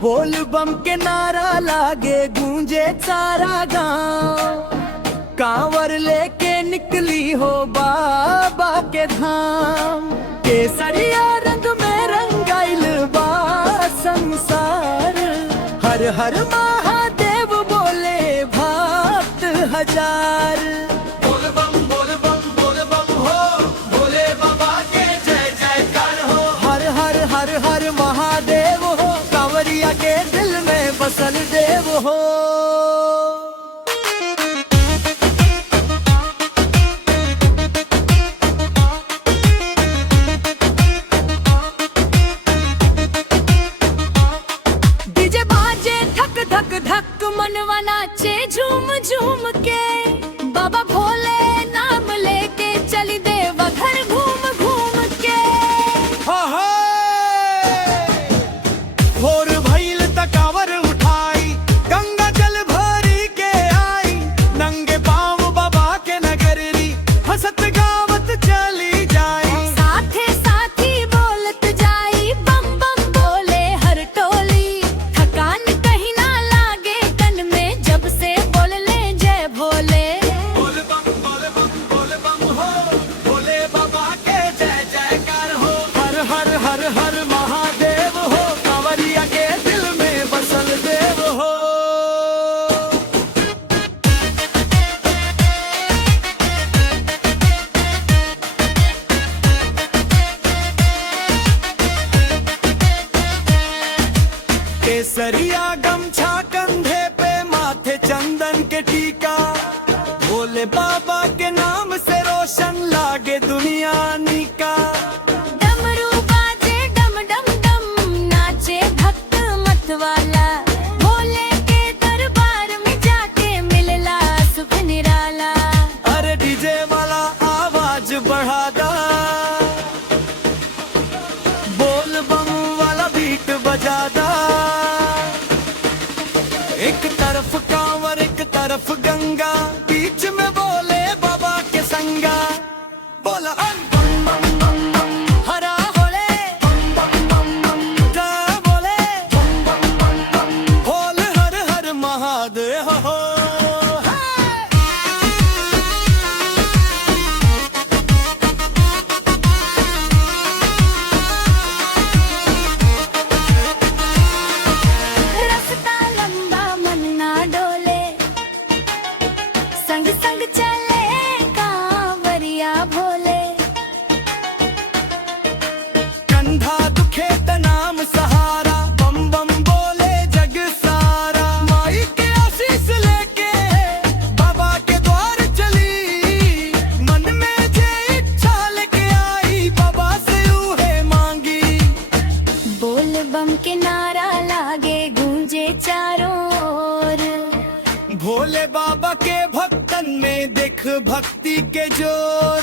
बोल बम के नारा लागे गूंजे सारा गांव। कांवर लेके निकली हो बाबा के धाम। केसरिया रंग में रंगाइल बा संसार। हर हर महादेव बोले भक्त हजार। बोल बम हो, भोले बाबा के जय जयकार हो। हर हर हर हर महादेव हो, कांवरिया के दिल में बसल देव हो। डीजे बाजे धक धक धक, मनवा नाचे झूम झूम के। बाबा भोले नाम लेके चली देवा घर घूम घूम के। भोर भइल त कांवर उठाई, गंगा जल भरी के आई। नंगे पाँव बाबा के नगरी, हंसत गावत चली जाई। साथे साथी बोलत जाई, बम बम बोले हर टोली। थकान कहीं ना लागे तन में, जब से बोल ले जय भोले। बोल बम हो, भोले बाबा के जय जयकार हो। हर हर हर हर महादेव हो, कांवरिया के दिल में बसल देव हो। केसरिया गमछा कंधे पे, माथे चंदन के टीका। भोले बाबा के नाम से रोशन लागे दुनिया निका। डमरू बाजे डम डम डम, नाचे भक्त मत वाला। भोले के दरबार में जाके मिलला सुख निराला। अरे डीजे वाला आवाज बढ़ा दा, बोल बम वाला बीट बजा दा। एक तरफ कांवर एक तरफ गंगा, बीच में बोले बाबा के संगा। बोला बम बम बम बम, हरा होले बम बम बम बम, जय बोले बम बम बम बम, बोल हर हर महादेव हो। रास्ता लंबा मन ना डोले, संग संग चले कांवरिया भोले। कंधा दुखे त नाम सहारा, बम बम बोले जग सारा। माई के आशीष लेके बाबा के द्वार चली, मन में जे इच्छा लेके आई, बाबा से उहे मांगी। बोल बम के नारा लागे गूंजे चारों ओर। भोले बाबा के भक्तन में देख भक्ति के जोर।